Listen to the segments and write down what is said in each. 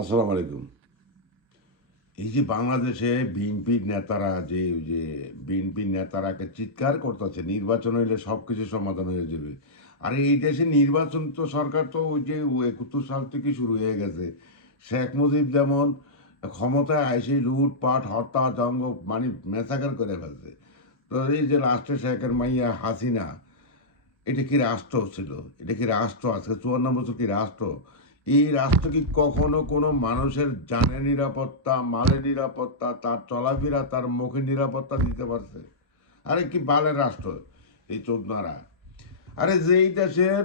আসসালামু আলাইকুম। এই যে বাংলাদেশে বিএনপির নেতারা যে বিএনপির নেতারাকে চিৎকার করতেছে নির্বাচন হইলে সবকিছু সমাধান হয়ে যাবে। আর এই দেশে নির্বাচন তো সরকার তো ওই যে ৭১ সাল থেকে শুরু হয়ে গেছে। শেখ মুজিব যেমন ক্ষমতায় আইসে লুটপাট হত্যা জঙ্গ মানে মেসাকার করে ফেলছে। তো এই যে রাষ্ট্রে শেখের মাইয়া হাসিনা, এটা কি রাষ্ট্র ছিল? এটা কি রাষ্ট্র? আজকে ৫৪ বছর কি রাষ্ট্র? এই রাষ্ট্র কি কখনো কোনো মানুষের জানের নিরাপত্তা, মালের নিরাপত্তা, তার চলাফেরা, তার মুখের নিরাপত্তা দিতে পারছে? আরে কি বালের রাষ্ট্র এই চোদনারা! আরে যেই দেশের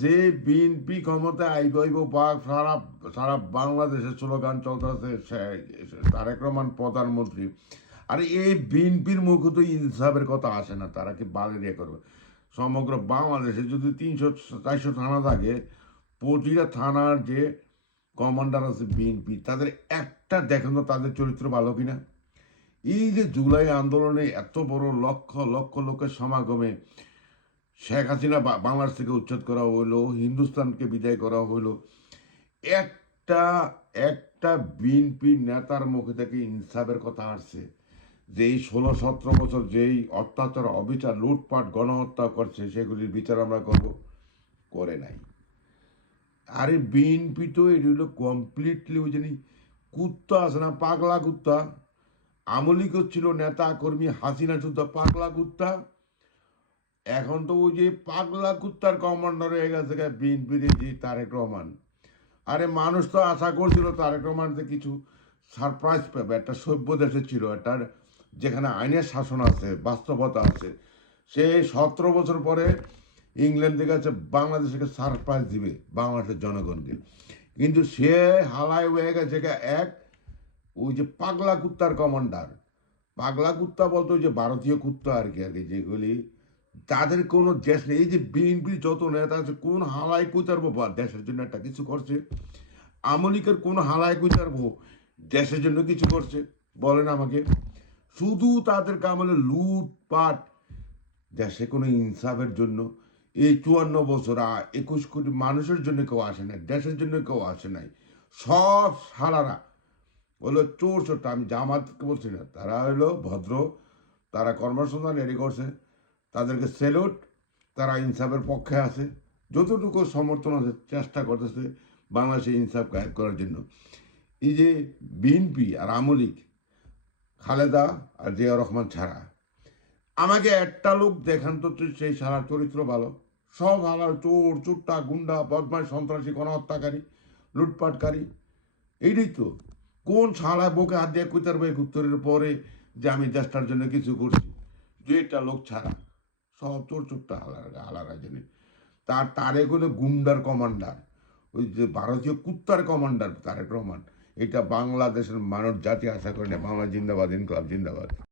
যে বিএনপি ক্ষমতায় আইব বা সারা সারা বাংলাদেশে স্লোগান চলতেছে তারেক রহমান প্রধানমন্ত্রী। আরে এই বিএনপির মুখে তো ইনসাফের কথা আসে না, তারা কি বালের ইয়ে করবে? সমগ্র বাংলাদেশে যদি ৩০০-৪০০ থানা থাকে, প্রতিটা থানার যে কমান্ডার আছে বিএনপি, তাদের একটা দেখেন তো তাদের চরিত্র ভালো কিনা। এই যে জুলাই আন্দোলনে এত বড় লক্ষ লক্ষ লোকের সমাগমে শেখ হাসিনা বাংলাদেশ থেকে উচ্ছেদ করা হইলো, হিন্দুস্তানকে বিদায় করা হইলো, একটা একটা বিএনপি নেতার মুখে থেকে ইনসাফের কথা আসছে যে এই ১৬-১৭ বছর যেই অত্যাচার অবিচার লুটপাট গণহত্যা করছে সেগুলির বিচার আমরা করব, করে নাই। আরে বিএনপি তো এটি হলো কমপ্লিটলি ওই জানি কুত্তা আছে না, পাগলা কুত্তা। আমলি করছিল নেতা কর্মী, হাসিনা শুদ্ধ পাগলা কুত্তা। এখন তো ওই যে পাগলা কুত্তার কমান্ডার হয়ে গেছে বিএনপির যে তারেক রহমান। আরে মানুষ তো আশা করছিল তারেক রহমান যে কিছু সারপ্রাইজ পাবে, একটা সভ্য দেশে ছিল, একটা যেখানে আইনের শাসন আছে, বাস্তবতা আছে। সে ১৭ বছর পরে ইংল্যান্ড থেকে আছে বাংলাদেশকে সারপ্রাইজ দিবে বাংলাদেশের জনগণকে। কিন্তু সে হালায় হয়ে গেছে এক ওই যে পাগলা কুত্তার কমান্ডার। পাগলা কুত্তা বলতো ওই যে ভারতীয় কুত্তা আর কি যেগুলি, তাদের কোনো দেশ নেই। এই যে বিএনপির যত নেতা আছে কোন হালায় কুচারবো বা দেশের জন্য একটা কিছু করছে? আমলিকের কোন হালায় কুচারবো দেশের জন্য কিছু করছে? বলেন আমাকে। শুধু তাদের কামলে লুটপাট, দেশে কোনো ইনসাফের জন্য এই ৫৪ বছর ২১ কোটি মানুষের জন্য কেউ আসে নাই, দেশের জন্য কেউ আসে নাই। সব সালারা হলো চোর চোরটা। আমি জামাতকে বলছি না, তারা হলো ভদ্র, তারা কর্মসংস্থান রেডি করছে, তাদেরকে সেলুট। তারা ইনসাফের পক্ষে আছে, যতটুকু সমর্থন আছে চেষ্টা করতেছে বাংলাদেশে ইনসাফ কায়েম করার জন্য। এই যে বিএনপি আর আওয়ামী লীগ, খালেদা আর জিয়া রহমান ছাড়া আমাকে একটা লোক দেখান তো সেই সারা চরিত্র ভালো। সব হালার চোর চুট্টা গুন্ডা বদমাশ সন্ত্রাসী গণহত্যাকারী লুটপাটকারী। এইটাই তো। কোন শালায় বুকে হাত দিয়ে কুতারবে ৭১ পরে যে আমি দেশটার জন্য কিছু করছি? দুইটা লোক ছাড়া সব চোর চুট্টা হালারা জেনে। তারে কোনো গুন্ডার কমান্ডার, ওই যে ভারতীয় কুত্তার কমান্ডার তারেক রহমান। এটা বাংলাদেশের মানব জাতি আশা করে না। বাংলা জিন্দাবাদ, ইনকলাব জিন্দাবাদ।